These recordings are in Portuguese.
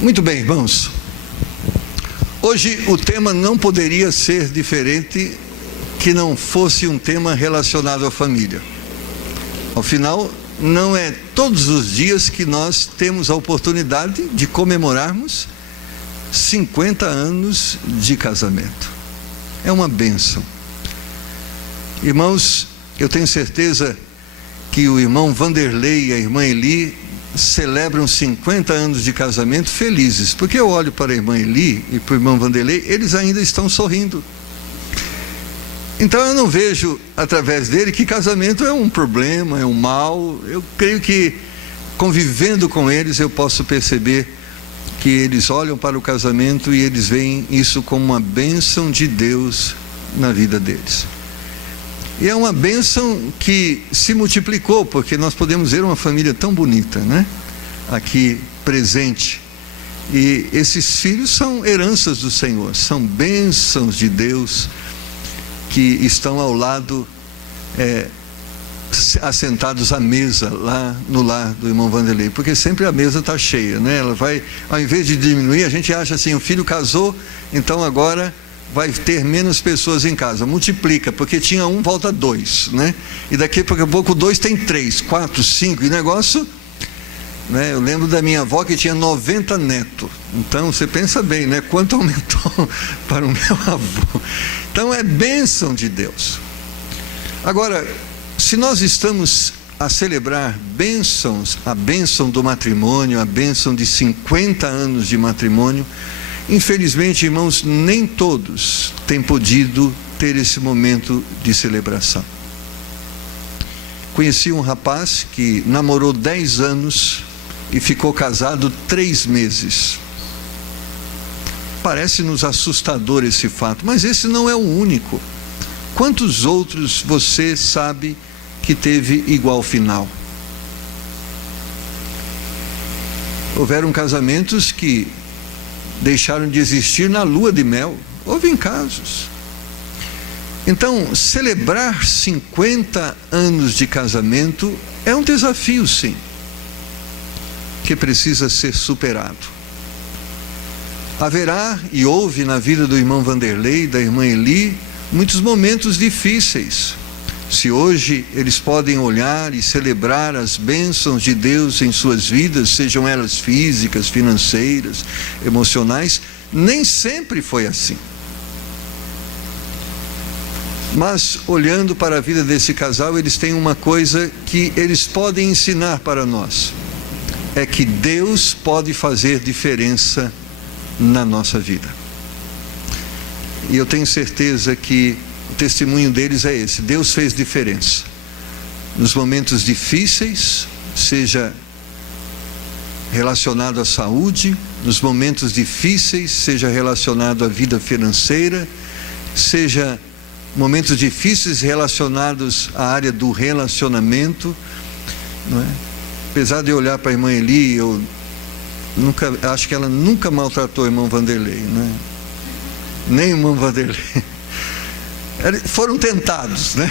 Muito bem, irmãos. Hoje o tema não poderia ser diferente que não fosse um tema relacionado à família. Afinal, não é todos os dias que nós temos a oportunidade de comemorarmos 50 anos de casamento. É uma bênção. Irmãos, eu tenho certeza que o irmão Vanderlei e a irmã Eli celebram 50 anos de casamento felizes, porque eu olho para a irmã Eli e para o irmão Vanderlei, eles ainda estão sorrindo. Então eu não vejo através dele que casamento é um problema, é um mal. Eu creio que convivendo com eles eu posso perceber que eles olham para o casamento e eles veem isso como uma bênção de Deus na vida deles. E é uma bênção que se multiplicou, porque nós podemos ver uma família tão bonita, né? Aqui presente. E esses filhos são heranças do Senhor, são bênçãos de Deus que estão ao lado, assentados à mesa lá no lar do irmão Vanderlei, porque sempre a mesa está cheia, né? Ela vai, ao invés de diminuir, a gente acha assim, o filho casou, então agora vai ter menos pessoas em casa, multiplica, porque tinha um, volta dois, né? E daqui a pouco dois tem 3, 4, 5, e negócio, né? Eu lembro da minha avó que tinha 90 netos, então você pensa bem, né? Quanto aumentou para o meu avô. Então é bênção de Deus. Agora, se nós estamos a celebrar bênçãos, a bênção do matrimônio, a bênção de 50 anos de matrimônio, infelizmente, irmãos, nem todos têm podido ter esse momento de celebração. Conheci um rapaz que namorou 10 anos e ficou casado 3 meses. Parece-nos assustador esse fato, mas esse não é o único. Quantos outros você sabe que teve igual final? Houveram casamentos que deixaram de existir na lua de mel. Houve casos. Então, celebrar 50 anos de casamento é um desafio, sim, que precisa ser superado. Haverá e houve na vida do irmão Vanderlei e da irmã Eli muitos momentos difíceis. Se hoje eles podem olhar e celebrar as bênçãos de Deus em suas vidas, sejam elas físicas, financeiras, emocionais, nem sempre foi assim. Mas olhando para a vida desse casal, eles têm uma coisa que eles podem ensinar para nós: é que Deus pode fazer diferença na nossa vida. E eu tenho certeza que o testemunho deles é esse: Deus fez diferença nos momentos difíceis, seja relacionado à saúde, nos momentos difíceis, seja relacionado à vida financeira, seja momentos difíceis relacionados à área do relacionamento, não é? Apesar de eu olhar para a irmã Eli, eu acho que ela nunca maltratou o irmão Vanderlei, né? Nem o irmão Vanderlei. Foram tentados, né?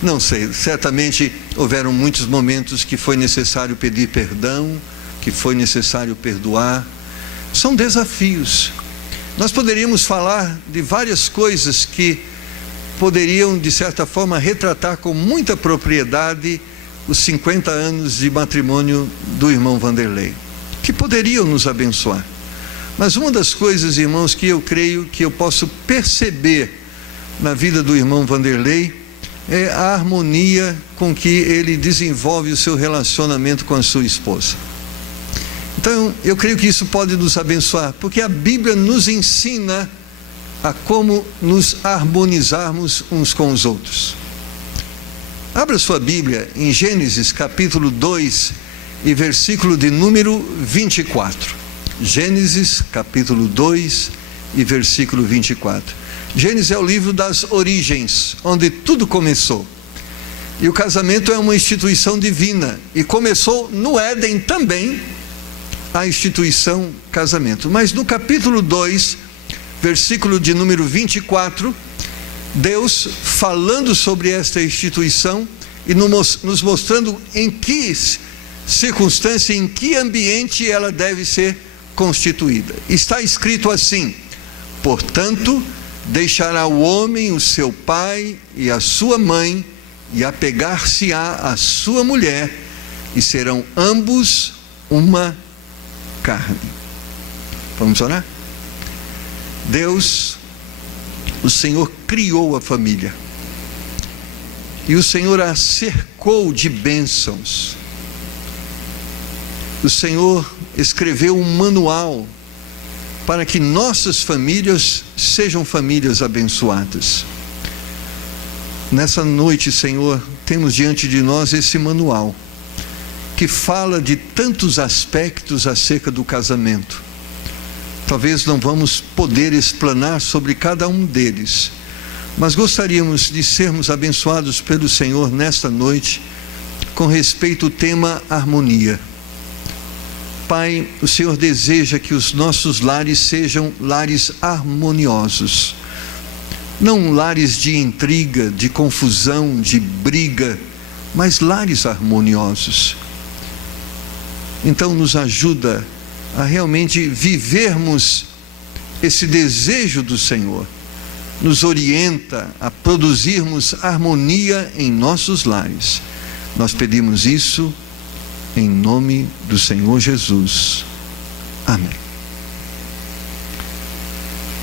Não sei, certamente houveram muitos momentos que foi necessário pedir perdão, que foi necessário perdoar. São desafios. Nós poderíamos falar de várias coisas que poderiam, de certa forma, retratar com muita propriedade os 50 anos de matrimônio do irmão Vanderlei, que poderiam nos abençoar. Mas uma das coisas, irmãos, que eu creio que eu posso perceber na vida do irmão Vanderlei é a harmonia com que ele desenvolve o seu relacionamento com a sua esposa. Então, eu creio que isso pode nos abençoar, porque a Bíblia nos ensina a como nos harmonizarmos uns com os outros. Abra sua Bíblia em Gênesis capítulo 2 e versículo de número 24. Gênesis capítulo 2 e versículo 24. Gênesis é o livro das origens, onde tudo começou. E o casamento é uma instituição divina, e começou no Éden também a instituição casamento. Mas no capítulo 2, versículo de número 24, Deus falando sobre esta instituição e nos mostrando em que circunstância, em que ambiente ela deve ser constituída. Está escrito assim: portanto, deixará o homem o seu pai e a sua mãe, e apegar-se-á à sua mulher, e serão ambos uma carne. Vamos orar? Deus, o Senhor criou a família, e o Senhor a cercou de bênçãos. O Senhor escreveu um manual para que nossas famílias sejam famílias abençoadas. Nessa noite, Senhor, temos diante de nós esse manual, que fala de tantos aspectos acerca do casamento. Talvez não vamos poder explanar sobre cada um deles, mas gostaríamos de sermos abençoados pelo Senhor nesta noite, com respeito ao tema harmonia. Pai, o Senhor deseja que os nossos lares sejam lares harmoniosos, não lares de intriga, de confusão, de briga, mas lares harmoniosos. Então nos ajuda a realmente vivermos esse desejo do Senhor, nos orienta a produzirmos harmonia em nossos lares. Nós pedimos isso em nome do Senhor Jesus. Amém.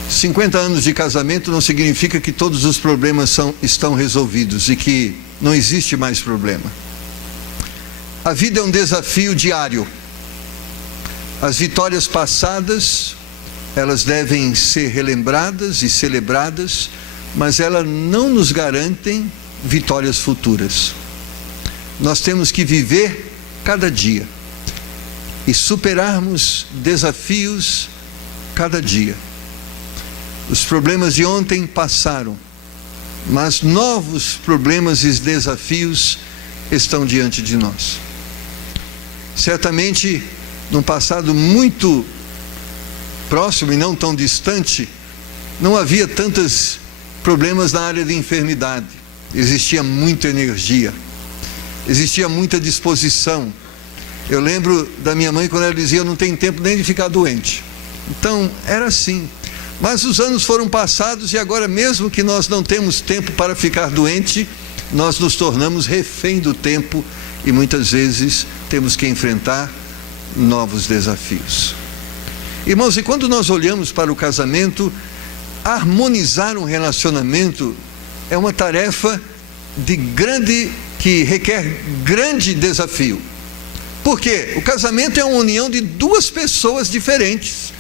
50 anos de casamento não significa que todos os problemas estão resolvidos e que não existe mais problema. A vida é um desafio diário. As vitórias passadas, elas devem ser relembradas e celebradas, mas elas não nos garantem vitórias futuras. Nós temos que viver cada dia e superarmos desafios cada dia. Os problemas de ontem passaram, mas novos problemas e desafios estão diante de nós. Certamente, num passado muito próximo e não tão distante, não havia tantos problemas na área de enfermidade. Existia muita energia, existia muita disposição. Eu lembro da minha mãe quando ela dizia: eu não tenho tempo nem de ficar doente. Então era assim. Mas os anos foram passados e agora, mesmo que nós não temos tempo para ficar doente, nós nos tornamos refém do tempo e muitas vezes temos que enfrentar novos desafios. Irmãos, e quando nós olhamos para o casamento, harmonizar um relacionamento é uma tarefa que requer grande desafio. Por quê? O casamento é uma união de duas pessoas diferentes,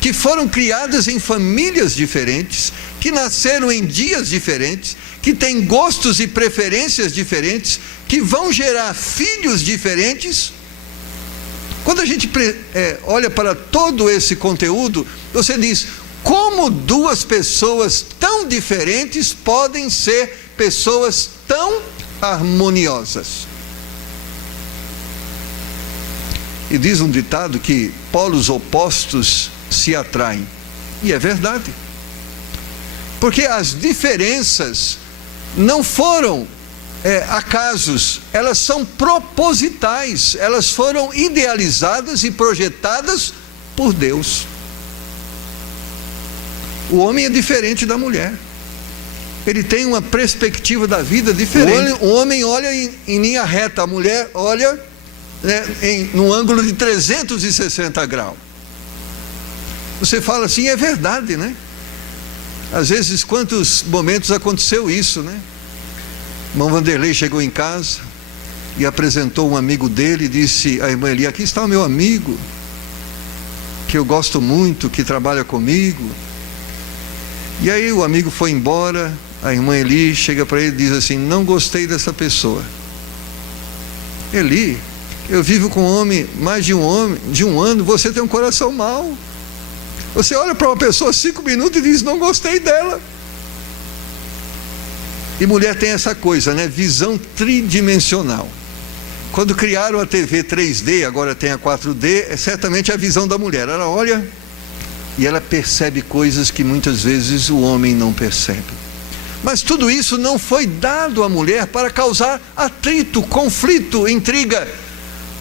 que foram criadas em famílias diferentes, que nasceram em dias diferentes, que têm gostos e preferências diferentes, que vão gerar filhos diferentes. Quando a gente olha para todo esse conteúdo, você diz: como duas pessoas tão diferentes podem ser pessoas tão harmoniosas? E diz um ditado que polos opostos se atraem, e é verdade, porque as diferenças não foram acasos, elas são propositais, elas foram idealizadas e projetadas por Deus. O homem é diferente da mulher, ele tem uma perspectiva da vida diferente. O homem olha em linha reta, a mulher olha num ângulo de 360 graus. Você fala assim, é verdade, né? Às vezes, quantos momentos aconteceu isso, né? O irmão Vanderlei chegou em casa e apresentou um amigo dele e disse à irmã Eli: aqui está o meu amigo, que eu gosto muito, que trabalha comigo. E aí o amigo foi embora, a irmã Eli chega para ele e diz assim: não gostei dessa pessoa. Eli, eu vivo com um homem mais de um ano, você tem um coração mau. Você olha para uma pessoa 5 minutos e diz: não gostei dela. E mulher tem essa coisa, né? Visão tridimensional. Quando criaram a TV 3D, agora tem a 4D, é certamente a visão da mulher. Ela olha e ela percebe coisas que muitas vezes o homem não percebe. Mas tudo isso não foi dado à mulher para causar atrito, conflito, intriga.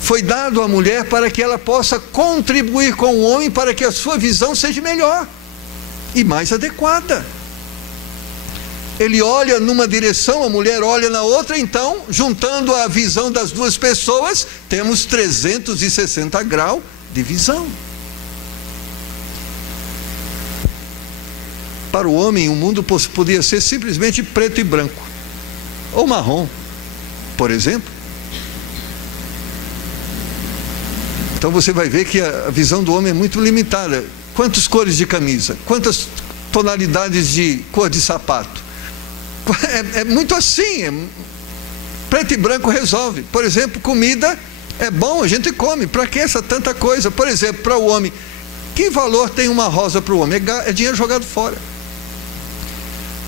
foi dado à mulher para que ela possa contribuir com o homem para que a sua visão seja melhor e mais adequada. Ele olha numa direção, a mulher olha na outra, então, juntando a visão das duas pessoas, temos 360 graus de visão. Para o homem, o mundo podia ser simplesmente preto e branco, ou marrom, por exemplo. Então você vai ver que a visão do homem é muito limitada. Quantas cores de camisa? Quantas tonalidades de cor de sapato? É muito assim, preto e branco resolve. Por exemplo, comida é bom, a gente come, para que essa tanta coisa? Por exemplo, para o homem, que valor tem uma rosa para o homem? É dinheiro jogado fora.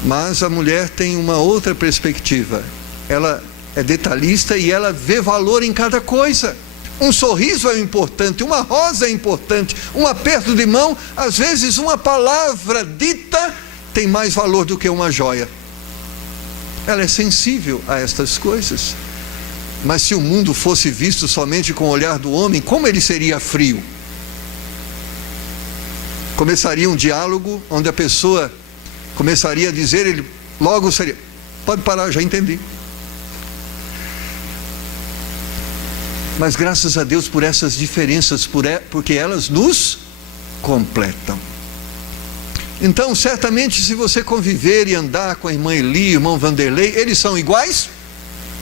Mas a mulher tem uma outra perspectiva, ela é detalhista e ela vê valor em cada coisa. Um sorriso é importante, uma rosa é importante, um aperto de mão, às vezes uma palavra dita tem mais valor do que uma joia. Ela é sensível a estas coisas. Mas se o mundo fosse visto somente com o olhar do homem, como ele seria frio? Começaria um diálogo onde a pessoa começaria a dizer, ele logo seria, pode parar, já entendi. Mas graças a Deus por essas diferenças, porque elas nos completam. Então, certamente, se você conviver e andar com a irmã Eli, irmão Vanderlei, eles são iguais?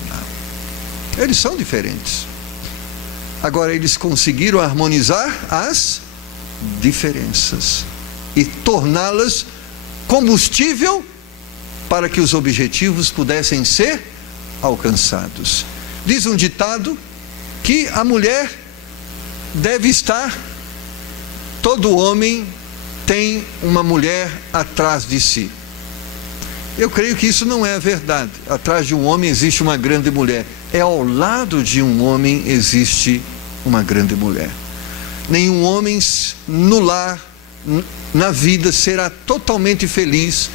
Não. Eles são diferentes. Agora, eles conseguiram harmonizar as diferenças e torná-las combustível para que os objetivos pudessem ser alcançados. Diz um ditado que a mulher deve estar, todo homem tem uma mulher atrás de si. Eu creio que isso não é a verdade. Atrás de um homem existe uma grande mulher. É ao lado de um homem existe uma grande mulher. Nenhum homem no lar, na vida, será totalmente feliz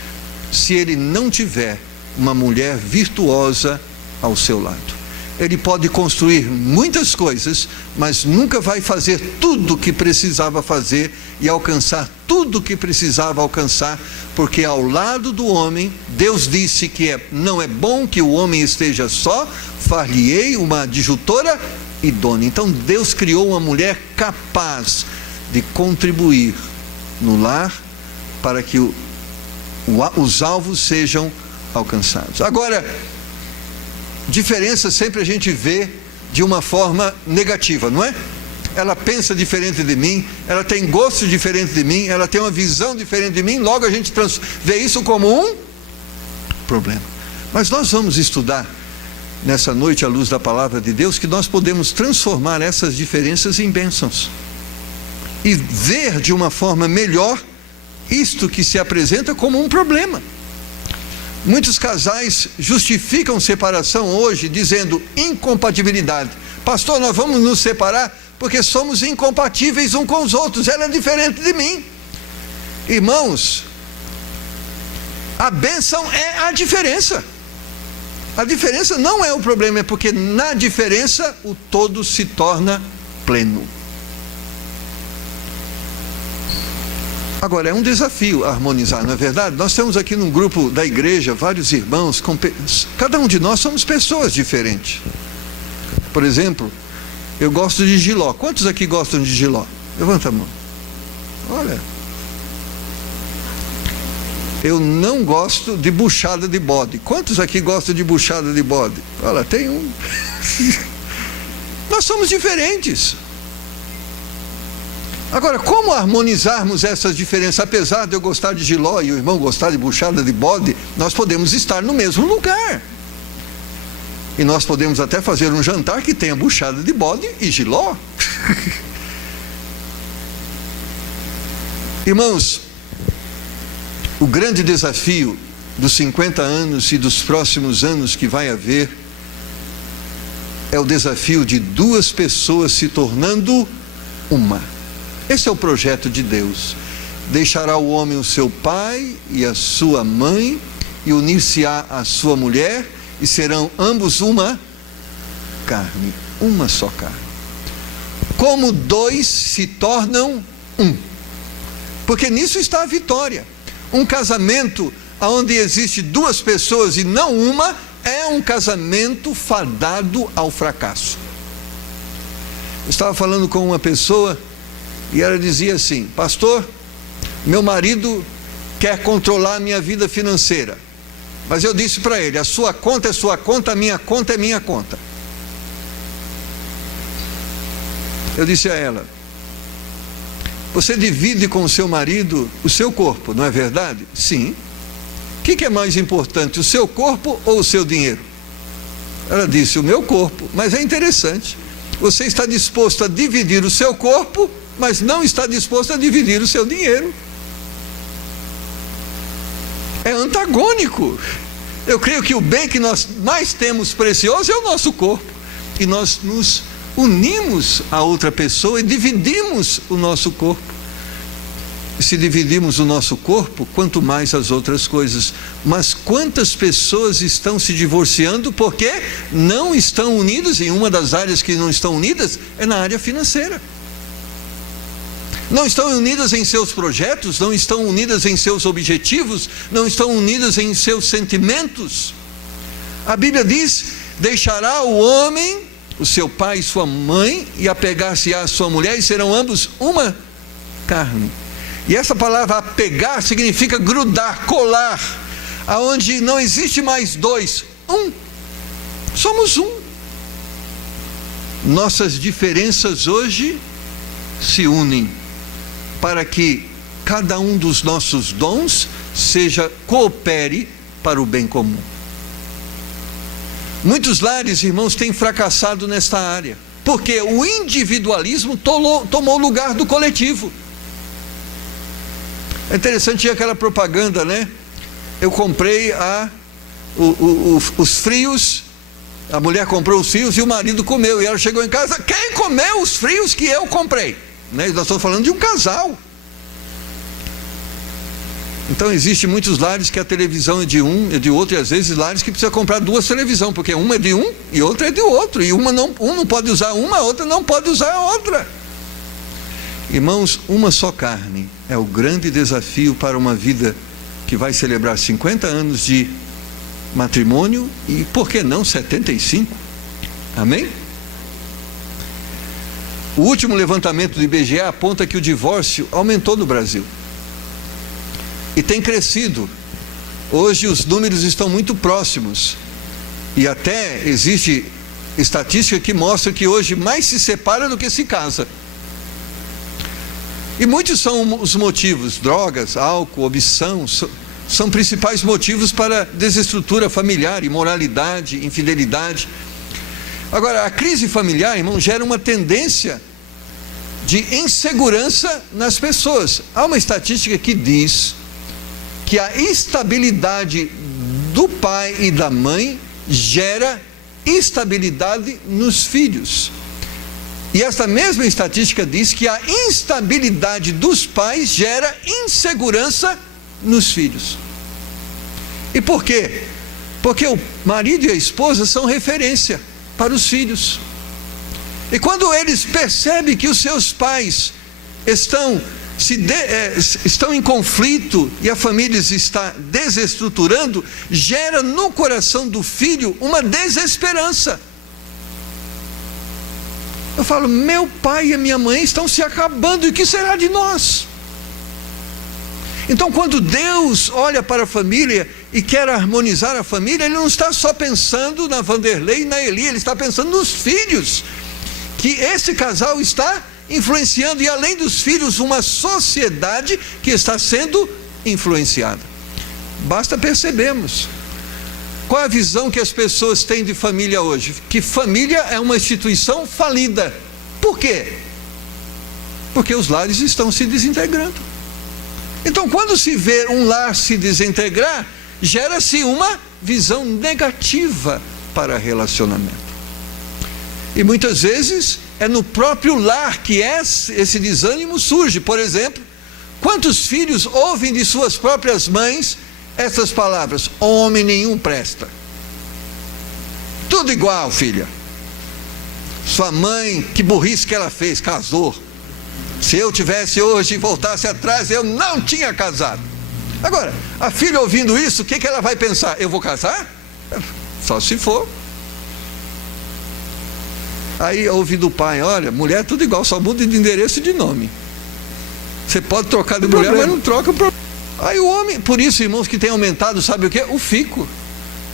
se ele não tiver uma mulher virtuosa ao seu lado. Ele pode construir muitas coisas, mas nunca vai fazer tudo o que precisava fazer e alcançar tudo o que precisava alcançar, porque ao lado do homem, Deus disse que não é bom que o homem esteja só, far-lhe-ei uma adjutora idônea. Então Deus criou uma mulher capaz de contribuir no lar para que os alvos sejam alcançados. Agora, diferença sempre a gente vê de uma forma negativa, não é? Ela pensa diferente de mim, ela tem gosto diferente de mim, ela tem uma visão diferente de mim, logo a gente vê isso como um problema. Mas nós vamos estudar nessa noite, à luz da palavra de Deus, que nós podemos transformar essas diferenças em bênçãos e ver de uma forma melhor isto que se apresenta como um problema. Muitos casais justificam separação hoje dizendo incompatibilidade. Pastor, nós vamos nos separar porque somos incompatíveis uns com os outros, ela é diferente de mim. Irmãos, a bênção é a diferença. A diferença não é o problema, é porque na diferença o todo se torna pleno. Agora, é um desafio harmonizar, não é verdade? Nós temos aqui num grupo da igreja vários irmãos, cada um de nós somos pessoas diferentes. Por exemplo, eu gosto de jiló. Quantos aqui gostam de jiló? Levanta a mão. Olha. Eu não gosto de buchada de bode. Quantos aqui gostam de buchada de bode? Olha, tem um. Nós somos diferentes. Agora, como harmonizarmos essas diferenças? Apesar de eu gostar de jiló e o irmão gostar de buchada de bode, nós podemos estar no mesmo lugar. E nós podemos até fazer um jantar que tenha buchada de bode e jiló. Irmãos, o grande desafio dos 50 anos e dos próximos anos que vai haver é o desafio de duas pessoas se tornando uma. Esse é o projeto de Deus. Deixará o homem o seu pai e a sua mãe e unir-se-á à sua mulher e serão ambos uma carne, uma só carne. como dois se tornam um. Porque nisso está a vitória. Um casamento onde existe duas pessoas e não uma, é um casamento fadado ao fracasso. Eu estava falando com uma pessoa e ela dizia assim: pastor, meu marido quer controlar a minha vida financeira, mas eu disse para ele: a sua conta é sua conta, a minha conta é minha conta. Eu disse a ela: você divide com o seu marido o seu corpo, não é verdade? Sim. O que é mais importante, o seu corpo ou o seu dinheiro? Ela disse: o meu corpo. Mas é interessante, você está disposto a dividir o seu corpo, mas não está disposto a dividir o seu dinheiro. É antagônico. Eu creio que o bem que nós mais temos precioso é o nosso corpo, e nós nos unimos a outra pessoa e dividimos o nosso corpo. Se dividimos o nosso corpo, quanto mais as outras coisas. Mas quantas pessoas estão se divorciando porque não estão unidas? E uma das áreas que não estão unidas é na área financeira. Não estão unidas em seus projetos, não estão unidas em seus objetivos, não estão unidas em seus sentimentos. A Bíblia diz: deixará o homem o seu pai e sua mãe, e apegar-se à sua mulher, e serão ambos uma carne. E essa palavra apegar significa grudar, colar, aonde não existe mais dois, um. Somos um. Nossas diferenças hoje se unem para que cada um dos nossos dons coopere para o bem comum. Muitos lares, irmãos, têm fracassado nesta área, porque o individualismo tomou lugar do coletivo. É interessante, tinha aquela propaganda, né? Eu comprei os frios, a mulher comprou os frios e o marido comeu, e ela chegou em casa: quem comeu os frios que eu comprei? Né? Nós estamos falando de um casal. Então existem muitos lares que a televisão é de um, é de outro, e às vezes lares que precisa comprar duas televisões, porque uma é de um e outra é de outro, e um não pode usar uma, a outra não pode usar a outra. Irmãos, uma só carne é o grande desafio para uma vida que vai celebrar 50 anos de matrimônio, e por que não 75? Amém? O último levantamento do IBGE aponta que o divórcio aumentou no Brasil e tem crescido. Hoje os números estão muito próximos, e até existe estatística que mostra que hoje mais se separa do que se casa. E muitos são os motivos: drogas, álcool, omissão, são principais motivos para desestrutura familiar, imoralidade, infidelidade. Agora, a crise familiar, irmão, gera uma tendência de insegurança nas pessoas. Há uma estatística que diz que a instabilidade do pai e da mãe gera instabilidade nos filhos. E essa mesma estatística diz que a instabilidade dos pais gera insegurança nos filhos. E por quê? Porque o marido e a esposa são referência para os filhos. E quando eles percebem que os seus pais estão em conflito e a família está desestruturando, gera no coração do filho uma desesperança. Eu falo: meu pai e a minha mãe estão se acabando, e o que será de nós? Então, quando Deus olha para a família e quer harmonizar a família, Ele não está só pensando na Vanderlei e na Eli, Ele está pensando nos filhos, que esse casal está influenciando, e além dos filhos, uma sociedade que está sendo influenciada. Basta percebermos qual a visão que as pessoas têm de família hoje: que família é uma instituição falida. Por quê? Porque os lares estão se desintegrando. Então, quando se vê um lar se desintegrar, gera-se uma visão negativa para relacionamento. E muitas vezes é no próprio lar que esse desânimo surge. Por exemplo, quantos filhos ouvem de suas próprias mães essas palavras: homem nenhum presta, tudo igual, filha, Sua mãe, que burrice que ela fez, casou. Se eu tivesse hoje e voltasse atrás, eu não tinha casado. Agora, a filha ouvindo isso, o que ela vai pensar? Eu vou casar? Só se for. Aí ouve do pai: olha, mulher é tudo igual, só muda de endereço e de nome. Você pode trocar de mulher, mas não troca o problema. Aí o homem, por isso, irmãos, que tem aumentado, sabe o que? O fico.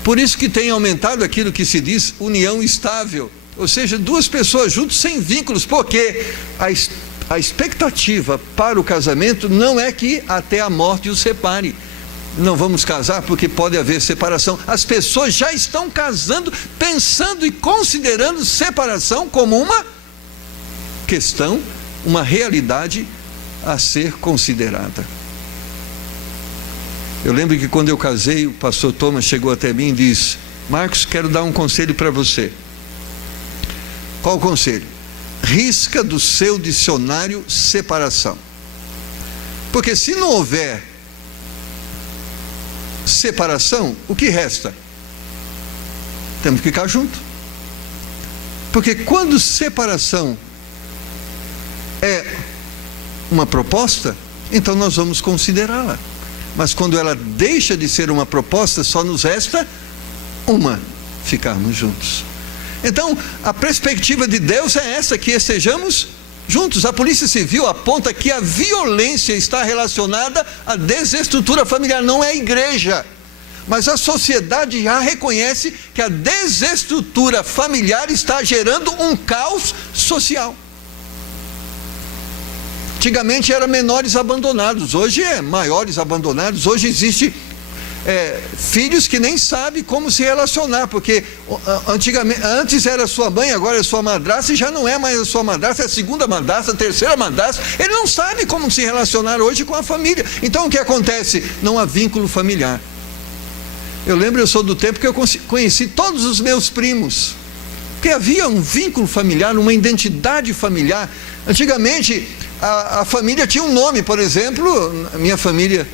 Por isso que tem aumentado aquilo que se diz união estável. Ou seja, duas pessoas juntas sem vínculos, porque a expectativa para o casamento não é que até a morte os separe. Não vamos casar porque pode haver separação. As pessoas já estão casando, pensando e considerando separação como uma questão, uma realidade a ser considerada. Eu lembro que quando eu casei, o pastor Thomas chegou até mim e disse: Marcos, quero dar um conselho para você. Qual o conselho? Risca do seu dicionário separação. Porque se não houver separação, o que resta? Temos que ficar juntos. Porque quando separação é uma proposta, então nós vamos considerá-la. Mas quando ela deixa de ser uma proposta, só nos resta ficarmos juntos. Então, a perspectiva de Deus é essa, que estejamos juntos. A Polícia Civil aponta que a violência está relacionada à desestrutura familiar, não é a igreja. Mas a sociedade já reconhece que a desestrutura familiar está gerando um caos social. Antigamente era menores abandonados, hoje é maiores abandonados. Hoje existe filhos que nem sabem como se relacionar, porque antes era sua mãe, agora é sua madrasta, e já não é mais a sua madrasta, é a segunda madrasta, a terceira madrasta. Ele não sabe como se relacionar hoje com a família. Então o que acontece? Não há vínculo familiar. Eu lembro, eu sou do tempo que eu conheci todos os meus primos, porque havia um vínculo familiar, uma identidade familiar. Antigamente a família tinha um nome, por exemplo, a minha família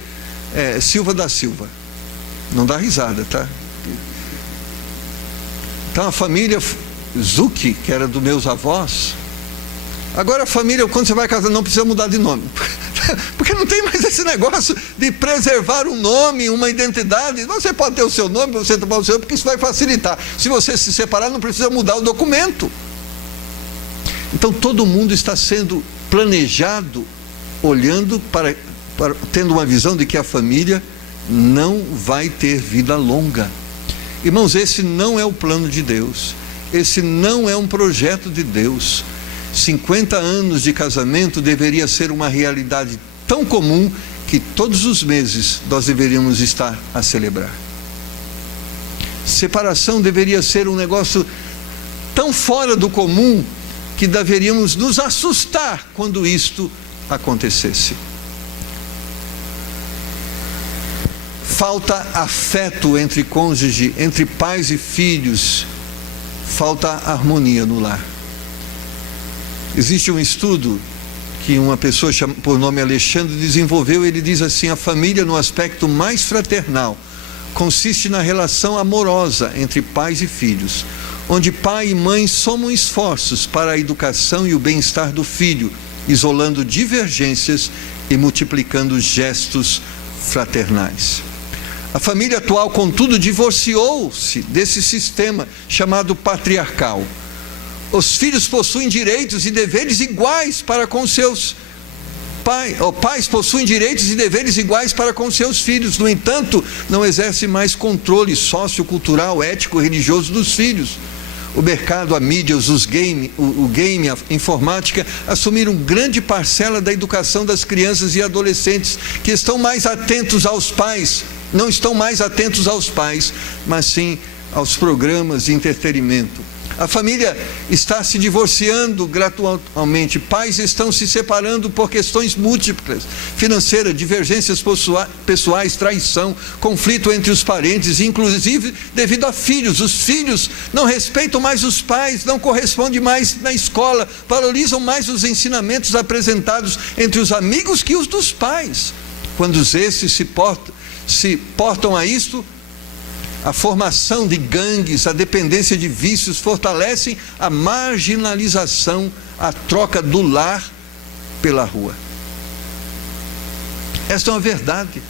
é Silva da Silva. Não dá risada, tá? Então a família Zucchi, que era dos meus avós. Agora a família, quando você vai casar, não precisa mudar de nome, porque não tem mais esse negócio de preservar um nome, uma identidade. Você pode ter o seu nome, você tomar o seu, porque isso vai facilitar. Se você se separar, não precisa mudar o documento. Então todo mundo está sendo planejado, olhando tendo uma visão de que a família não vai ter vida longa. Irmãos, esse não é o plano de Deus, esse não é um projeto de Deus. 50 anos de casamento deveria ser uma realidade tão comum que todos os meses nós deveríamos estar a celebrar. Separação deveria ser um negócio tão fora do comum que deveríamos nos assustar quando isto acontecesse. Falta afeto entre cônjuge, entre pais e filhos, falta harmonia no lar. Existe um estudo que uma pessoa por nome Alexandre desenvolveu. Ele diz assim: a família, no aspecto mais fraternal, consiste na relação amorosa entre pais e filhos, onde pai e mãe somam esforços para a educação e o bem-estar do filho, isolando divergências e multiplicando gestos fraternais. A família atual, contudo, divorciou-se desse sistema chamado patriarcal. Os filhos possuem direitos e deveres iguais para com seus pais possuem direitos e deveres iguais para com seus filhos. No entanto, não exerce mais controle sociocultural, ético, religioso dos filhos. O mercado, a mídia, o game, a informática assumiram grande parcela da educação das crianças e adolescentes, que estão mais atentos aos pais, não estão mais atentos aos pais, mas sim aos programas de entretenimento. A família está se divorciando gradualmente, pais estão se separando por questões múltiplas, financeira, divergências pessoais, traição, conflito entre os parentes, inclusive devido a filhos. Os filhos não respeitam mais os pais, não correspondem mais na escola, valorizam mais os ensinamentos apresentados entre os amigos que os dos pais. Quando esses se portam a isto, A formação de gangues, a dependência de vícios fortalecem a marginalização, a troca do lar pela rua. Esta é uma verdade.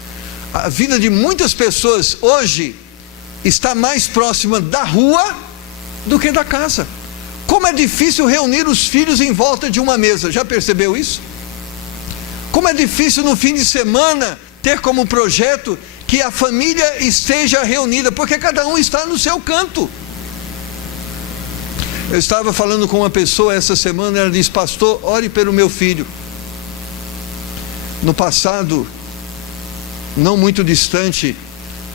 A vida de muitas pessoas hoje está mais próxima da rua do que da casa. Como é difícil reunir os filhos em volta de uma mesa, já percebeu isso? Como é difícil no fim de semana ter como projeto que a família esteja reunida, porque cada um está no seu canto. Eu estava falando com uma pessoa essa semana, ela disse: pastor, ore pelo meu filho. No passado, não muito distante,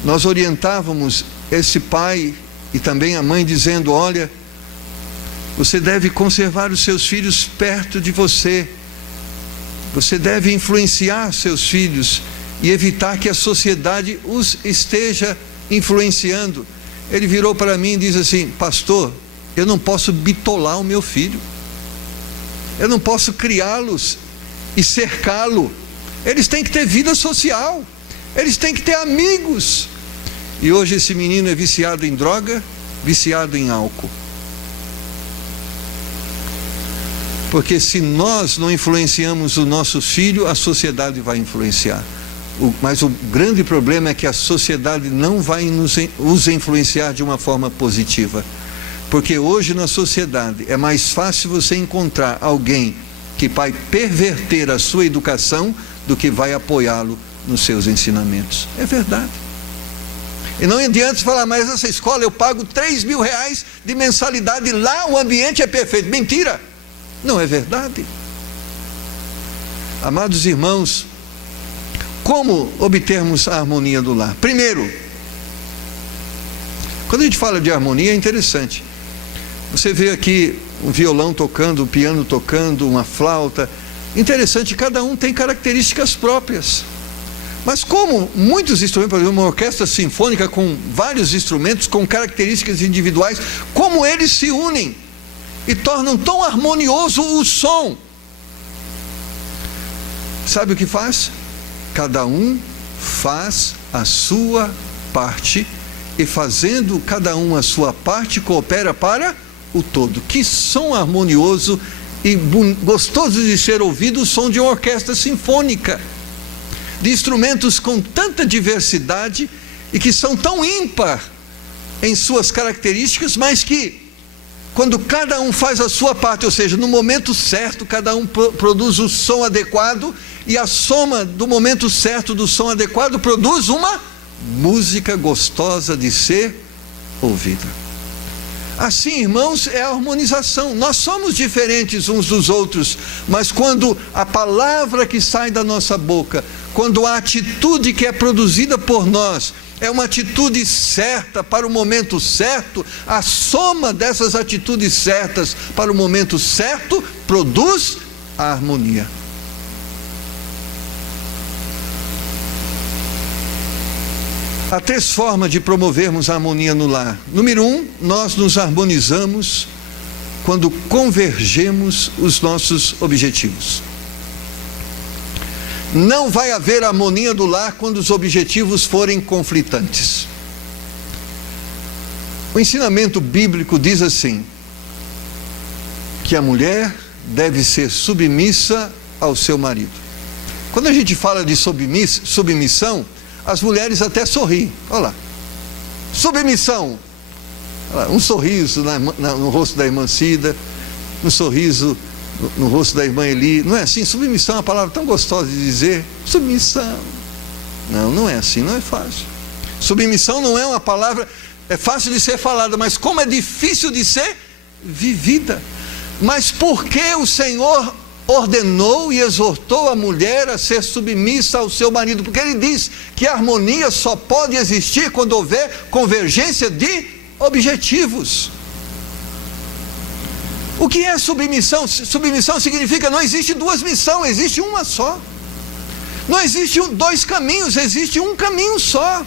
nós orientávamos esse pai e também a mãe, dizendo: olha, você deve conservar os seus filhos perto de você, você deve influenciar seus filhos e evitar que a sociedade os esteja influenciando. Ele virou para mim e disse assim: pastor, eu não posso bitolar o meu filho, eu não posso criá-los e cercá-lo. Eles têm que ter vida social, eles têm que ter amigos. E hoje esse menino é viciado em droga, viciado em álcool. Porque se nós não influenciamos o nosso filho, a sociedade vai influenciar. Mas o grande problema é que a sociedade não vai os influenciar de uma forma positiva. Porque hoje na sociedade é mais fácil você encontrar alguém que vai perverter a sua educação do que vai apoiá-lo nos seus ensinamentos. É verdade. E não adianta falar: mas essa escola eu pago 3 mil reais de mensalidade, lá o ambiente é perfeito. Mentira! Não é verdade. Amados irmãos, como obtermos a harmonia do lar? Primeiro, quando a gente fala de harmonia, é interessante. Você vê aqui um violão tocando, um piano tocando, uma flauta. Interessante, cada um tem características próprias. Mas como muitos instrumentos, por exemplo, uma orquestra sinfônica com vários instrumentos com características individuais, como eles se unem e tornam tão harmonioso o som? Sabe o que faz? Cada um faz a sua parte, e fazendo cada um a sua parte, coopera para o todo. Que som harmonioso e gostoso de ser ouvido o som de uma orquestra sinfônica, de instrumentos com tanta diversidade e que são tão ímpar em suas características, mas que quando cada um faz a sua parte, ou seja, no momento certo, cada um produz o som adequado, e a soma do momento certo do som adequado produz uma música gostosa de ser ouvida. Assim, irmãos, é a harmonização. Nós somos diferentes uns dos outros, mas quando a palavra que sai da nossa boca, quando a atitude que é produzida por nós é uma atitude certa para o momento certo, a soma dessas atitudes certas para o momento certo produz a harmonia. Há 3 formas de promovermos a harmonia no lar. Número 1, nós nos harmonizamos quando convergemos os nossos objetivos. Não vai haver harmonia do lar quando os objetivos forem conflitantes. O ensinamento bíblico diz assim, que a mulher deve ser submissa ao seu marido. Quando a gente fala de submissão, as mulheres até sorriem. Olha lá, submissão. Olha lá, um sorriso no rosto da irmã Cida, um sorriso no rosto da irmã Eli. Não é assim? Submissão é uma palavra tão gostosa de dizer. Submissão. Não, não é assim, não é fácil. Submissão não é uma palavra, é fácil de ser falada, mas como é difícil de ser vivida. Mas por que o Senhor ordenou e exortou a mulher a ser submissa ao seu marido? Porque Ele diz que a harmonia só pode existir quando houver convergência de objetivos. O que é submissão? Submissão significa não existe 2 missões, existe uma só. Não existe 2 caminhos, existe um caminho só.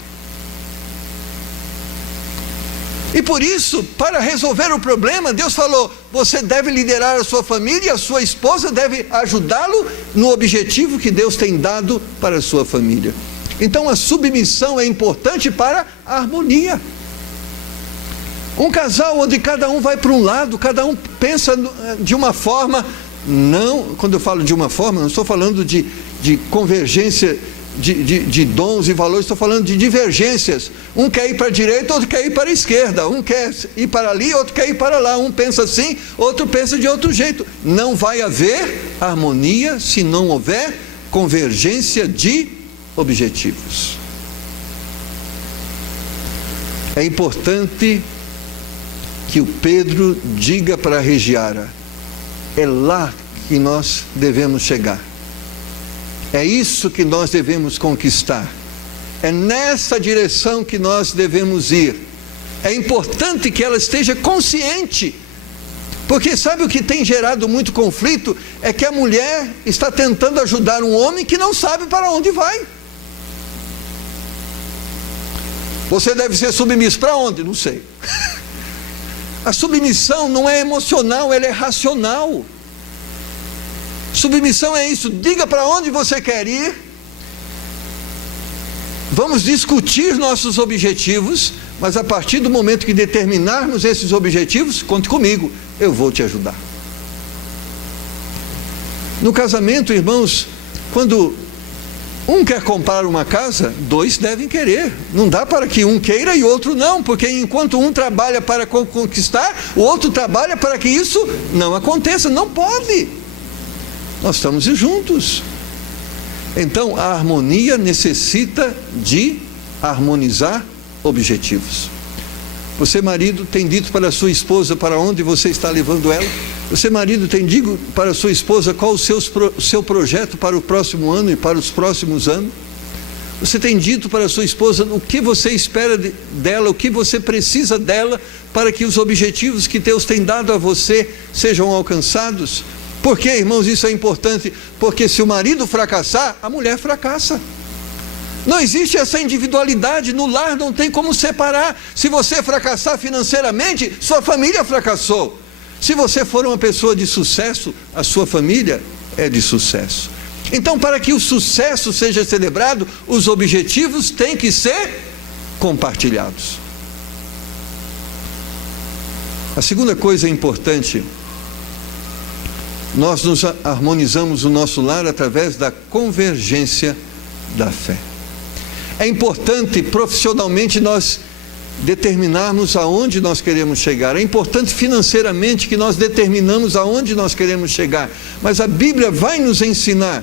E por isso, para resolver o problema, Deus falou: você deve liderar a sua família, e a sua esposa deve ajudá-lo no objetivo que Deus tem dado para a sua família. Então a submissão é importante para a harmonia. Um casal onde cada um vai para um lado, cada um pensa de uma forma, não, quando eu falo de uma forma, não estou falando de convergência de dons e valores, estou falando de divergências. Um quer ir para a direita, outro quer ir para a esquerda. Um quer ir para ali, outro quer ir para lá. Um pensa assim, outro pensa de outro jeito. Não vai haver harmonia se não houver convergência de objetivos. É importante que o Pedro diga para a Regiara: é lá que nós devemos chegar. É isso que nós devemos conquistar. É nessa direção que nós devemos ir. É importante que ela esteja consciente. Porque sabe o que tem gerado muito conflito? É que a mulher está tentando ajudar um homem que não sabe para onde vai. Você deve ser submisso para onde? Não sei. A submissão não é emocional, ela é racional. Submissão é isso: diga para onde você quer ir, vamos discutir nossos objetivos, mas a partir do momento que determinarmos esses objetivos, conte comigo, eu vou te ajudar. No casamento, irmãos, quando um quer comprar uma casa, dois devem querer. Não dá para que um queira e outro não, porque enquanto um trabalha para conquistar, o outro trabalha para que isso não aconteça. Não pode. Nós estamos juntos. Então a harmonia necessita de harmonizar objetivos. Você, marido, tem dito para a sua esposa para onde você está levando ela? Você, marido, tem dito para a sua esposa qual o seu projeto para o próximo ano e para os próximos anos? Você tem dito para a sua esposa o que você espera dela, o que você precisa dela para que os objetivos que Deus tem dado a você sejam alcançados? Por que, irmãos, isso é importante? Porque se o marido fracassar, a mulher fracassa. Não existe essa individualidade, no lar não tem como separar. Se você fracassar financeiramente, sua família fracassou. Se você for uma pessoa de sucesso, a sua família é de sucesso. Então, para que o sucesso seja celebrado, os objetivos têm que ser compartilhados. A segunda coisa importante: nós nos harmonizamos o nosso lar através da convergência da fé. É importante profissionalmente nós determinarmos aonde nós queremos chegar. É importante financeiramente que nós determinamos aonde nós queremos chegar. Mas a Bíblia vai nos ensinar,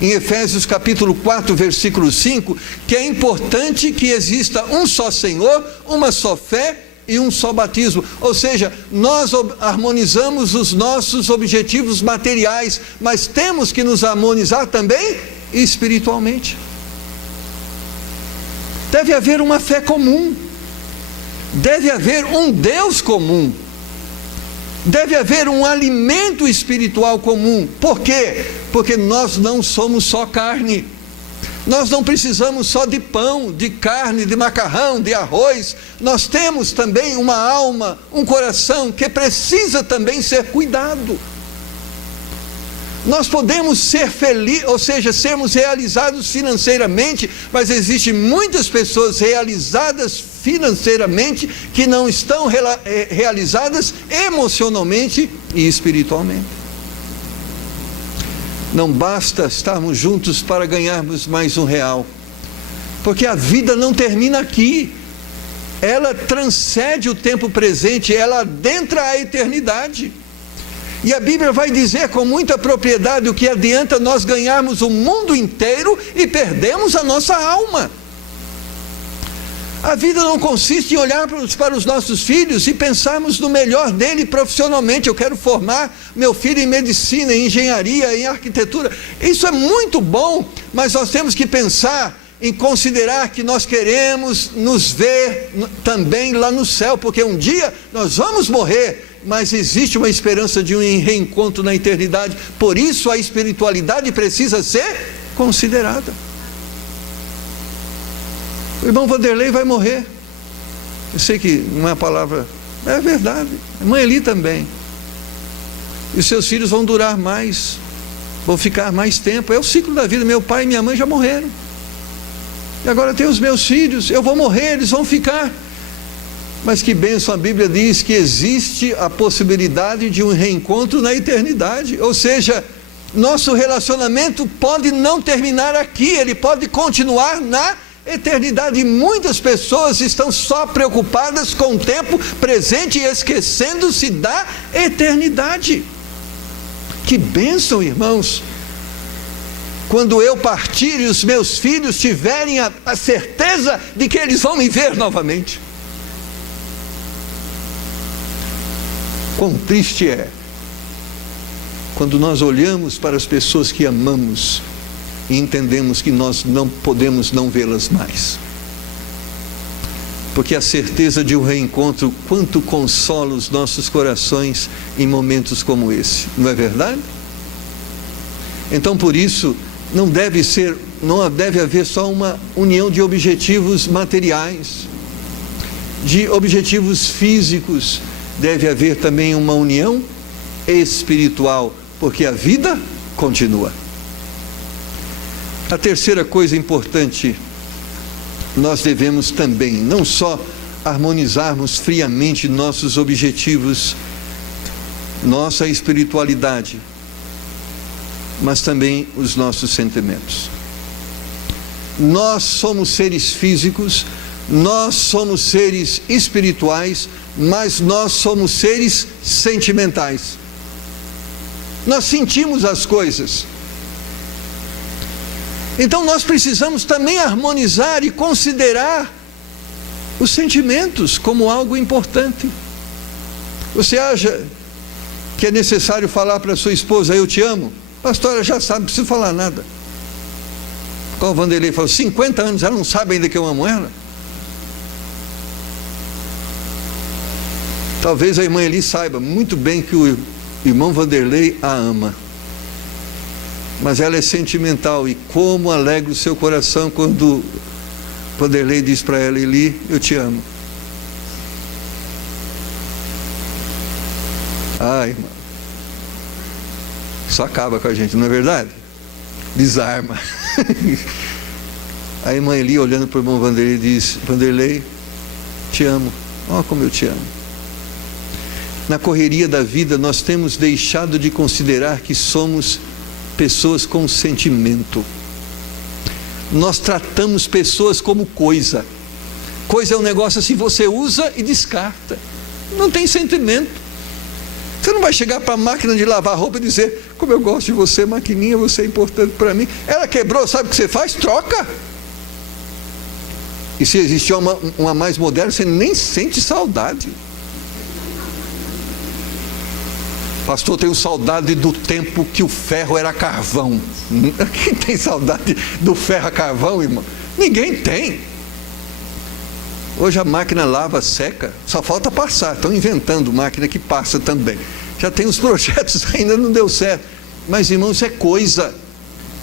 em Efésios capítulo 4, versículo 5, que é importante que exista um só Senhor, uma só fé e um só batismo. Ou seja, nós harmonizamos os nossos objetivos materiais, mas temos que nos harmonizar também espiritualmente. Deve haver uma fé comum, deve haver um Deus comum, deve haver um alimento espiritual comum. Por quê? Porque nós não somos só carne. Nós não precisamos só de pão, de carne, de macarrão, de arroz. Nós temos também uma alma, um coração que precisa também ser cuidado. Nós podemos ser felizes, ou seja, sermos realizados financeiramente, mas existem muitas pessoas realizadas financeiramente que não estão realizadas emocionalmente e espiritualmente. Não basta estarmos juntos para ganharmos mais R$1, porque a vida não termina aqui, ela transcende o tempo presente, ela adentra a eternidade. E a Bíblia vai dizer com muita propriedade: o que adianta nós ganharmos o mundo inteiro e perdemos a nossa alma. A vida não consiste em olhar para os nossos filhos e pensarmos no melhor dele profissionalmente. Eu quero formar meu filho em medicina, em engenharia, em arquitetura. Isso é muito bom, mas nós temos que pensar em considerar que nós queremos nos ver também lá no céu, porque um dia nós vamos morrer, mas existe uma esperança de um reencontro na eternidade. Por isso a espiritualidade precisa ser considerada. O irmão Vanderlei vai morrer. Eu sei que não é a palavra, é verdade. A mãe Eli também. E os seus filhos vão durar mais, vão ficar mais tempo. É o ciclo da vida. Meu pai e minha mãe já morreram. E agora tem os meus filhos. Eu vou morrer, eles vão ficar. Mas que bênção, a Bíblia diz que existe a possibilidade de um reencontro na eternidade. Ou seja, nosso relacionamento pode não terminar aqui, ele pode continuar na eternidade. E muitas pessoas estão só preocupadas com o tempo presente e esquecendo-se da eternidade. Que bênção, irmãos, quando eu partir e os meus filhos tiverem a certeza de que eles vão me ver novamente. Quão triste é quando nós olhamos para as pessoas que amamos e entendemos que nós não podemos não vê-las mais. Porque a certeza de um reencontro, quanto consola os nossos corações em momentos como esse, não é verdade? Então, por isso, não deve haver só uma união de objetivos materiais, de objetivos físicos. Deve haver também uma união espiritual, porque a vida continua. A terceira coisa importante, nós devemos também não só harmonizarmos friamente nossos objetivos, nossa espiritualidade, mas também os nossos sentimentos. Nós somos seres físicos, nós somos seres espirituais, mas nós somos seres sentimentais. Nós sentimos as coisas. Então nós precisamos também harmonizar e considerar os sentimentos como algo importante. Você acha que é necessário falar para sua esposa, eu te amo? Pastor, ela já sabe, não preciso falar nada. Qual o Vanderlei falou, 50 anos, ela não sabe ainda que eu amo ela? Talvez a irmã Eli saiba muito bem que o irmão Vanderlei a ama. Mas ela é sentimental, e como alegra o seu coração quando Vanderlei diz para ela, Eli, eu te amo. Ai, irmã, isso acaba com a gente, não é verdade? Desarma. A irmã Eli, olhando para o irmão Vanderlei, diz, Vanderlei, te amo, olha como eu te amo. Na correria da vida, nós temos deixado de considerar que somos pessoas com sentimento. Nós tratamos pessoas como coisa. Coisa é um negócio assim, você usa e descarta. Não tem sentimento. Você não vai chegar para a máquina de lavar roupa e dizer, como eu gosto de você, maquininha, você é importante para mim. Ela quebrou, sabe o que você faz? Troca. E se existir uma mais moderna, você nem sente saudade. Pastor, tenho saudade do tempo que o ferro era carvão. Quem tem saudade do ferro a carvão, irmão? Ninguém tem. Hoje a máquina lava, seca, só falta passar. Estão inventando máquina que passa também. Já tem os projetos, ainda não deu certo. Mas, irmãos, isso é coisa.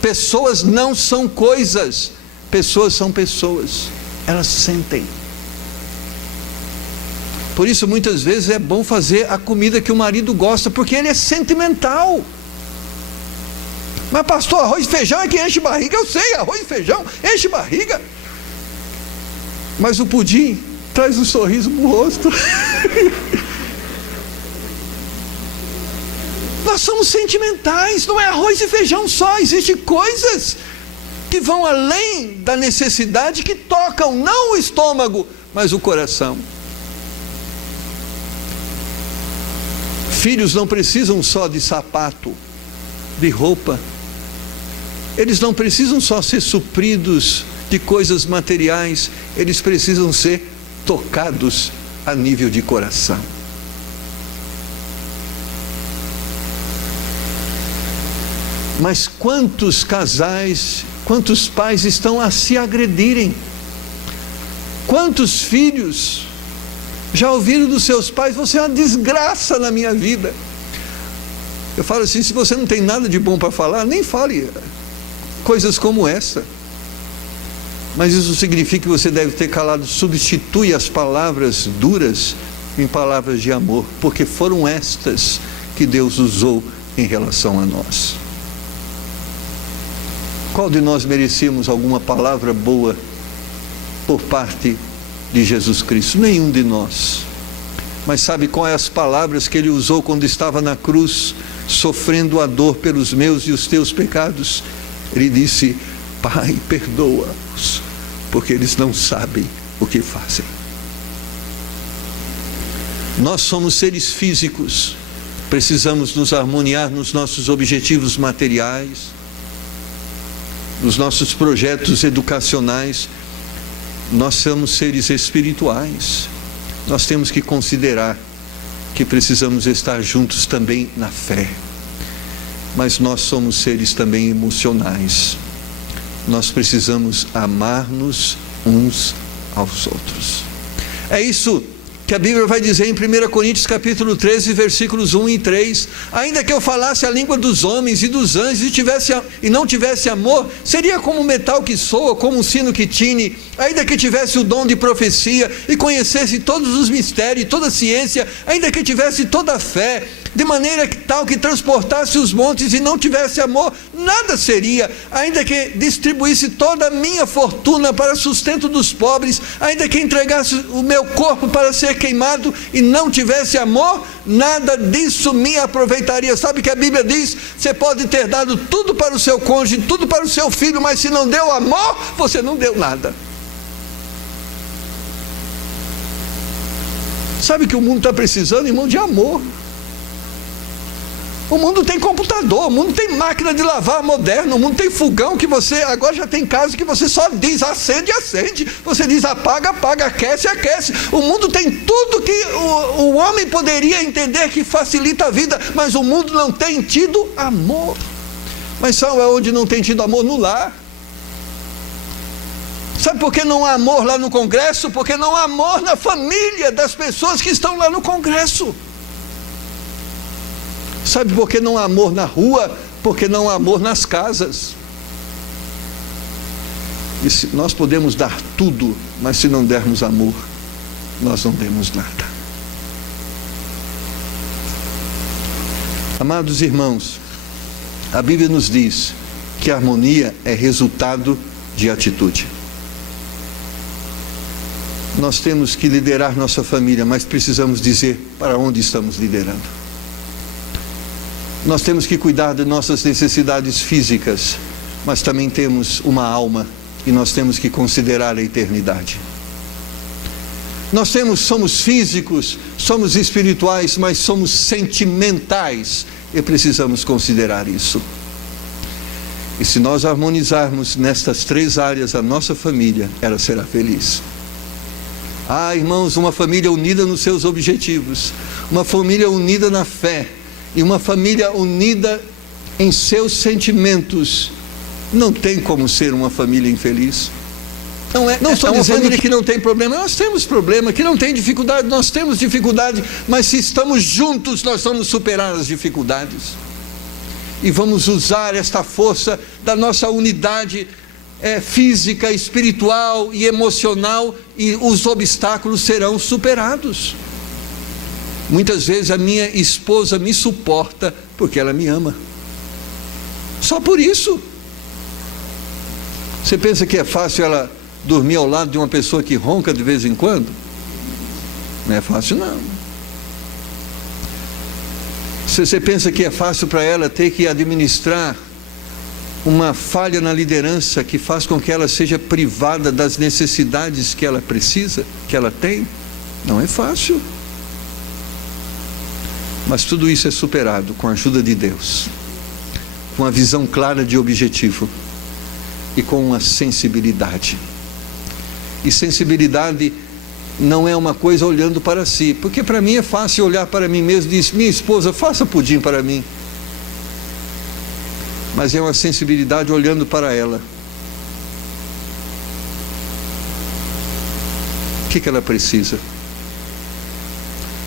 Pessoas não são coisas. Pessoas são pessoas. Elas sentem. Por isso, muitas vezes é bom fazer a comida que o marido gosta, porque ele é sentimental. Mas, pastor, arroz e feijão é que enche barriga. Eu sei, arroz e feijão enche barriga. Mas o pudim traz um sorriso no rosto. Nós somos sentimentais, não é arroz e feijão só. Existem coisas que vão além da necessidade, que tocam não o estômago, mas o coração. Filhos não precisam só de sapato, de roupa. Eles não precisam só ser supridos de coisas materiais. Eles precisam ser tocados a nível de coração. Mas quantos casais, quantos pais estão a se agredirem? Quantos filhos já ouviram dos seus pais, você é uma desgraça na minha vida? Eu falo assim, se você não tem nada de bom para falar, nem fale coisas como essa. Mas isso significa que você deve ter calado. Substitui as palavras duras em palavras de amor, porque foram estas que Deus usou em relação a nós. Qual de nós merecíamos alguma palavra boa por parte de Jesus Cristo, nenhum de nós. Mas sabe quais as palavras que ele usou quando estava na cruz, sofrendo a dor pelos meus e os teus pecados? Ele disse: Pai, perdoa-os, porque eles não sabem o que fazem. Nós somos seres físicos, precisamos nos harmoniar nos nossos objetivos materiais, nos nossos projetos educacionais. Nós somos seres espirituais. Nós temos que considerar que precisamos estar juntos também na fé. Mas nós somos seres também emocionais. Nós precisamos amar-nos uns aos outros. É isso que a Bíblia vai dizer em 1 Coríntios capítulo 13, versículos 1 e 3. Ainda que eu falasse a língua dos homens e dos anjos e não tivesse amor, seria como um metal que soa, como um sino que tine. Ainda que tivesse o dom de profecia e conhecesse todos os mistérios e toda a ciência, ainda que tivesse toda a fé, de maneira tal que transportasse os montes e não tivesse amor, nada seria. Ainda que distribuísse toda a minha fortuna para sustento dos pobres, ainda que entregasse o meu corpo para ser queimado e não tivesse amor, nada disso me aproveitaria. Sabe o que a Bíblia diz? Você pode ter dado tudo para o seu cônjuge, tudo para o seu filho, mas se não deu amor, você não deu nada. Sabe o que o mundo está precisando, irmão? De amor. O mundo tem computador, o mundo tem máquina de lavar moderna, o mundo tem fogão que você, agora já tem casa que você só diz acende, acende, você diz apaga, apaga, aquece, aquece. O mundo tem tudo que o homem poderia entender que facilita a vida, mas o mundo não tem tido amor. Mas sabe onde não tem tido amor? No lar. Sabe por que não há amor lá no congresso? Porque não há amor na família das pessoas que estão lá no congresso. Sabe por que não há amor na rua? Porque não há amor nas casas. E se nós podemos dar tudo, mas se não dermos amor, nós não demos nada. Amados irmãos, a Bíblia nos diz que a harmonia é resultado de atitude. Nós temos que liderar nossa família, mas precisamos dizer para onde estamos liderando. Nós temos que cuidar de nossas necessidades físicas, mas também temos uma alma e nós temos que considerar a eternidade. Somos físicos, somos espirituais, mas somos sentimentais e precisamos considerar isso. E se nós harmonizarmos nestas três áreas a nossa família, ela será feliz. Ah, irmãos, uma família unida nos seus objetivos, uma família unida na fé, e uma família unida em seus sentimentos, não tem como ser uma família infeliz. Não estou dizendo que não tem problema, nós temos problema, que não tem dificuldade, nós temos dificuldade, mas se estamos juntos, nós vamos superar as dificuldades. E vamos usar esta força da nossa unidade física, espiritual e emocional, e os obstáculos serão superados. Muitas vezes a minha esposa me suporta porque ela me ama. Só por isso. Você pensa que é fácil ela dormir ao lado de uma pessoa que ronca de vez em quando? Não é fácil, não. Você pensa que é fácil para ela ter que administrar uma falha na liderança que faz com que ela seja privada das necessidades que ela precisa, que ela tem? Não é fácil. Mas tudo isso é superado com a ajuda de Deus, com a visão clara de objetivo e com uma sensibilidade. E sensibilidade não é uma coisa olhando para si, porque para mim é fácil olhar para mim mesmo e dizer: minha esposa, faça pudim para mim. Mas é uma sensibilidade olhando para ela. O que ela precisa?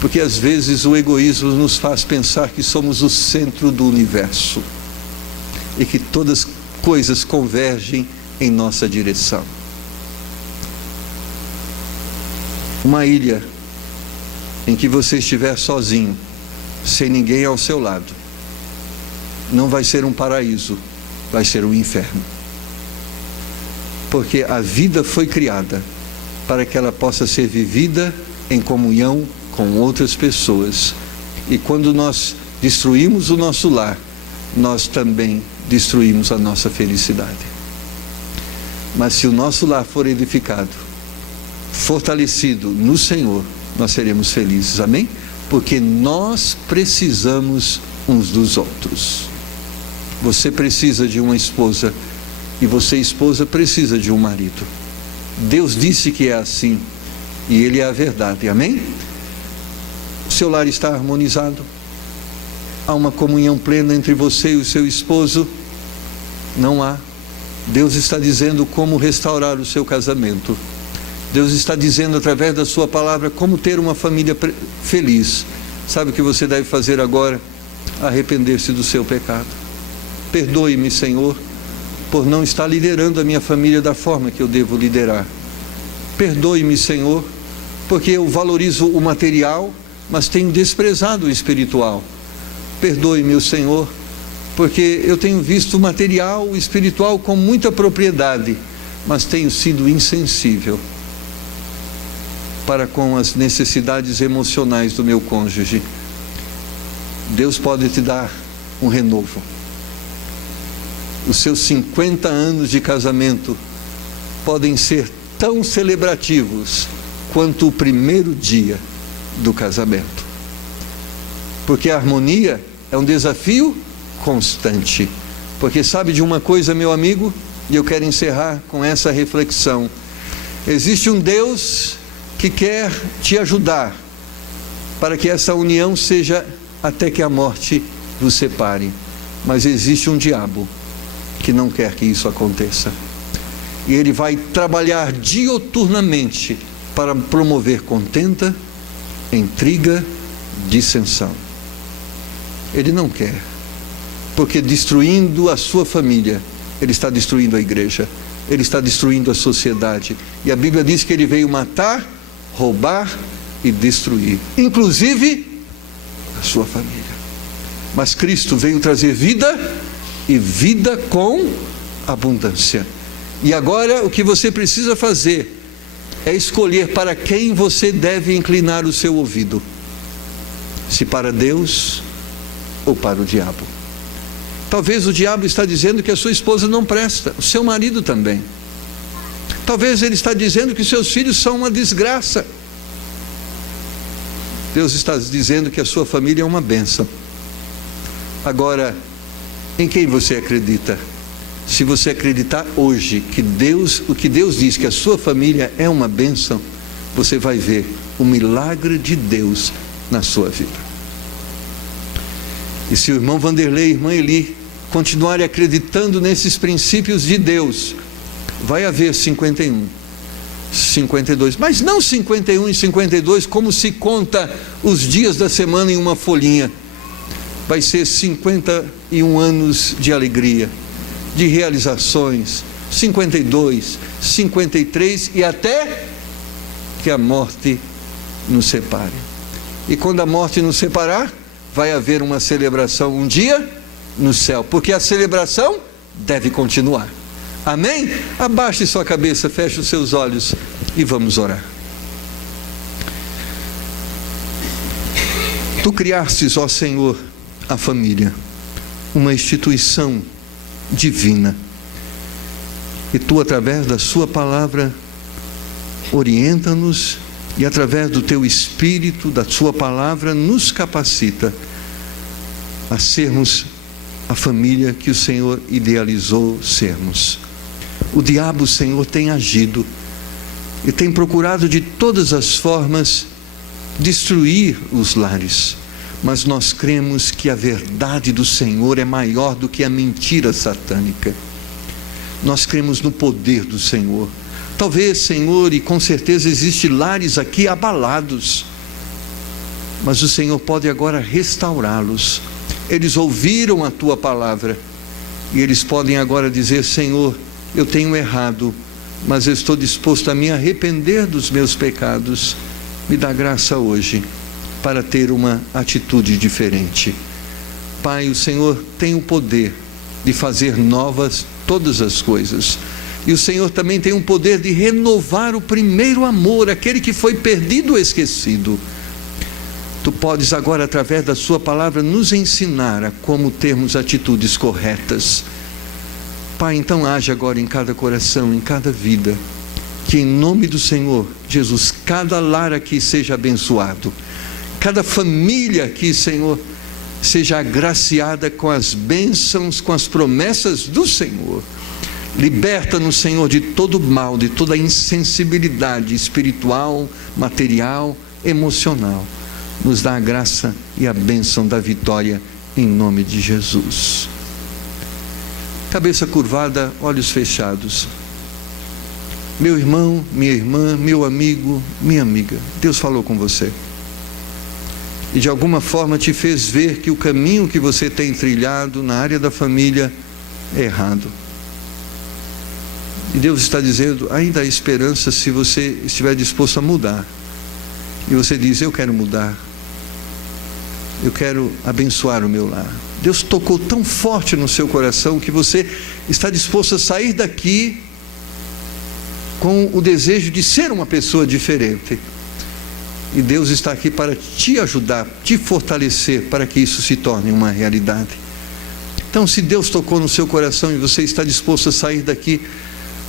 Porque às vezes o egoísmo nos faz pensar que somos o centro do universo e que todas as coisas convergem em nossa direção. Uma ilha em que você estiver sozinho, sem ninguém ao seu lado, não vai ser um paraíso, vai ser um inferno. Porque a vida foi criada para que ela possa ser vivida em comunhão com outras pessoas. E quando nós destruímos o nosso lar, nós também destruímos a nossa felicidade. Mas se o nosso lar for edificado, fortalecido no Senhor, nós seremos felizes, amém? Porque nós precisamos uns dos outros. Você precisa de uma esposa e você, esposa, precisa de um marido. Deus disse que é assim e Ele é a verdade, amém? O seu lar está harmonizado? Há uma comunhão plena entre você e o seu esposo? Não há. Deus está dizendo como restaurar o seu casamento. Deus está dizendo através da sua palavra como ter uma família feliz. Sabe o que você deve fazer agora? Arrepender-se do seu pecado. Perdoe-me, Senhor, por não estar liderando a minha família da forma que eu devo liderar. Perdoe-me, Senhor, porque eu valorizo o material, mas tenho desprezado o espiritual. Perdoe-me, Senhor, porque eu tenho visto o material, o espiritual com muita propriedade, mas tenho sido insensível para com as necessidades emocionais do meu cônjuge. Deus pode te dar um renovo. Os seus 50 anos de casamento podem ser tão celebrativos quanto o primeiro dia do casamento. Porque a harmonia é um desafio constante. Porque sabe de uma coisa, meu amigo, e eu quero encerrar com essa reflexão. Existe um Deus que quer te ajudar para que essa união seja até que a morte vos separe. Mas existe um diabo que não quer que isso aconteça. E ele vai trabalhar dioturnamente para promover contenda, intriga, dissensão. Ele não quer, porque destruindo a sua família, ele está destruindo a igreja, ele está destruindo a sociedade. E a Bíblia diz que ele veio matar, roubar e destruir, inclusive a sua família. Mas Cristo veio trazer vida e vida com abundância. E agora o que você precisa fazer é escolher para quem você deve inclinar o seu ouvido, se para Deus ou para o diabo. Talvez o diabo está dizendo que a sua esposa não presta, o seu marido também. Talvez ele está dizendo que seus filhos são uma desgraça. Deus está dizendo que a sua família é uma bênção. Agora, em quem você acredita? Se você acreditar hoje que o que Deus diz que a sua família é uma bênção, você vai ver o milagre de Deus na sua vida. E se o irmão Vanderlei e a irmã Eli continuarem acreditando nesses princípios de Deus, vai haver 51, 52, mas não 51 e 52 como se conta os dias da semana em uma folhinha. Vai ser 51 anos de alegria, de realizações, 52, 53 e até que a morte nos separe. E quando a morte nos separar, vai haver uma celebração um dia no céu, porque a celebração deve continuar. Amém? Abaixe sua cabeça, feche os seus olhos e vamos orar. Tu criastes, ó Senhor, a família, uma instituição divina, e tu, através da sua palavra, orienta-nos, e através do teu Espírito, da sua palavra, nos capacita a sermos a família que o Senhor idealizou sermos. O diabo, Senhor, tem agido e tem procurado de todas as formas destruir os lares, mas nós cremos que a verdade do Senhor é maior do que a mentira satânica. Nós cremos no poder do Senhor. Talvez, Senhor, e com certeza existem lares aqui abalados, mas o Senhor pode agora restaurá-los. Eles ouviram a tua palavra e eles podem agora dizer: Senhor, eu tenho errado, mas eu estou disposto a me arrepender dos meus pecados. Me dá graça hoje para ter uma atitude diferente. Pai, o Senhor tem o poder de fazer novas todas as coisas, E o Senhor também tem um poder de renovar o primeiro amor, aquele que foi perdido ou esquecido. Tu podes agora, através da sua palavra, nos ensinar a como termos atitudes corretas. Pai, então age agora em cada coração, em cada vida, que em nome do Senhor Jesus, cada lar aqui seja abençoado, cada família aqui, Senhor, seja agraciada com as bênçãos, com as promessas do Senhor. Liberta-nos, Senhor, de todo mal, de toda insensibilidade espiritual, material, emocional. Nos dá a graça e a bênção da vitória, em nome de Jesus. Cabeça curvada, olhos fechados. Meu irmão, minha irmã, meu amigo, minha amiga, Deus falou com você. E de alguma forma te fez ver que o caminho que você tem trilhado na área da família é errado. E Deus está dizendo, ainda há esperança se você estiver disposto a mudar. E você diz, eu quero mudar. Eu quero abençoar o meu lar. Deus tocou tão forte no seu coração que você está disposto a sair daqui com o desejo de ser uma pessoa diferente. E Deus está aqui para te ajudar, te fortalecer, para que isso se torne uma realidade. Então, se Deus tocou no seu coração e você está disposto a sair daqui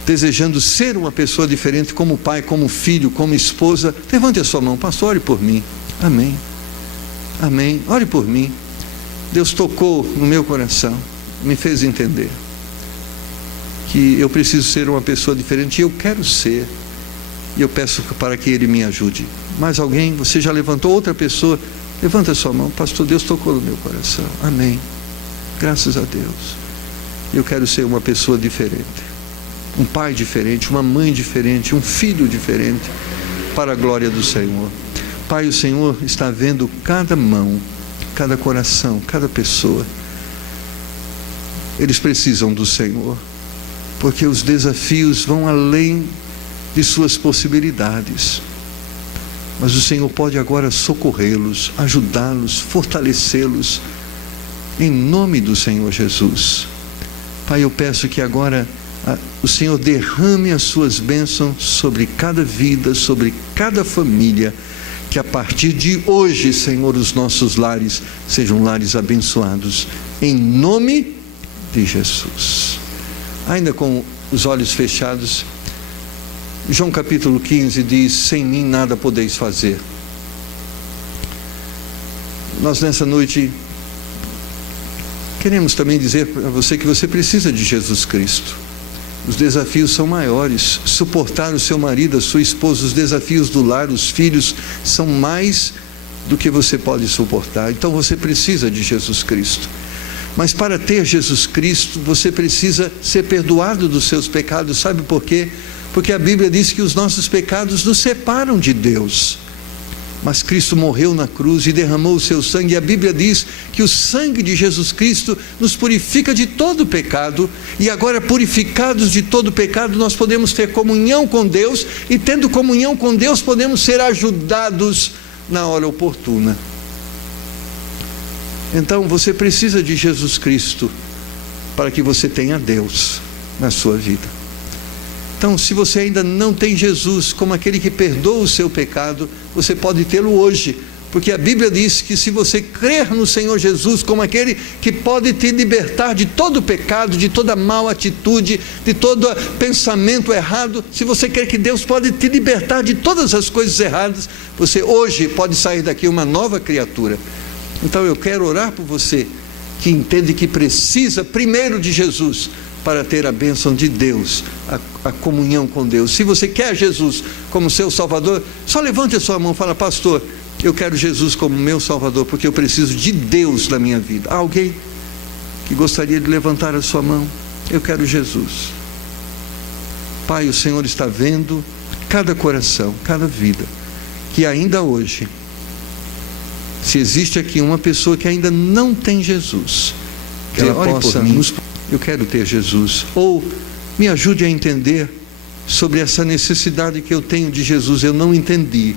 desejando ser uma pessoa diferente, como pai, como filho, como esposa, levante a sua mão. Pastor, ore por mim. Amém. Amém. Ore por mim. Deus tocou no meu coração, me fez entender que eu preciso ser uma pessoa diferente, e eu quero ser, e eu peço para que Ele me ajude. Mais alguém? Você já levantou? Outra pessoa? Levanta a sua mão. Pastor, Deus tocou no meu coração. Amém. Graças a Deus. Eu quero ser uma pessoa diferente, um pai diferente, uma mãe diferente, um filho diferente, para a glória do Senhor. Pai, o Senhor está vendo cada mão, cada coração, cada pessoa. Eles precisam do Senhor, porque os desafios vão além de suas possibilidades. Mas o Senhor pode agora socorrê-los, ajudá-los, fortalecê-los, em nome do Senhor Jesus. Pai, eu peço que agora o Senhor derrame as suas bênçãos sobre cada vida, sobre cada família, que a partir de hoje, Senhor, os nossos lares sejam lares abençoados, em nome de Jesus. Ainda com os olhos fechados, João capítulo 15 diz, sem mim nada podeis fazer. Nós nessa noite queremos também dizer para você que você precisa de Jesus Cristo. Os desafios são maiores. Suportar o seu marido, a sua esposa, os desafios do lar, os filhos, são mais do que você pode suportar. Então você precisa de Jesus Cristo. Mas para ter Jesus Cristo, você precisa ser perdoado dos seus pecados. Sabe por quê? Porque a Bíblia diz que os nossos pecados nos separam de Deus. Mas Cristo morreu na cruz e derramou o seu sangue, e a Bíblia diz que o sangue de Jesus Cristo nos purifica de todo pecado, e agora purificados de todo pecado, nós podemos ter comunhão com Deus, e tendo comunhão com Deus, podemos ser ajudados na hora oportuna. Então você precisa de Jesus Cristo para que você tenha Deus na sua vida. Então, se você ainda não tem Jesus como aquele que perdoa o seu pecado, você pode tê-lo hoje, porque a Bíblia diz que se você crer no Senhor Jesus como aquele que pode te libertar de todo pecado, de toda mal atitude, de todo pensamento errado, se você quer que Deus pode te libertar de todas as coisas erradas, você hoje pode sair daqui uma nova criatura. Então eu quero orar por você que entende que precisa primeiro de Jesus para ter a bênção de Deus, a comunhão com Deus. Se você quer Jesus como seu Salvador, só levante a sua mão e fala, pastor, eu quero Jesus como meu Salvador, porque eu preciso de Deus na minha vida. Há alguém que gostaria de levantar a sua mão? Eu quero Jesus. Pai, o Senhor está vendo cada coração, cada vida, que ainda hoje, se existe aqui uma pessoa que ainda não tem Jesus, que ela possa nos... Eu quero ter Jesus, ou me ajude a entender sobre essa necessidade que eu tenho de Jesus, eu não entendi.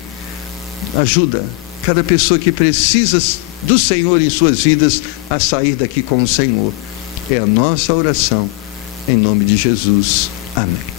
Ajuda cada pessoa que precisa do Senhor em suas vidas a sair daqui com o Senhor. É a nossa oração, em nome de Jesus. Amém.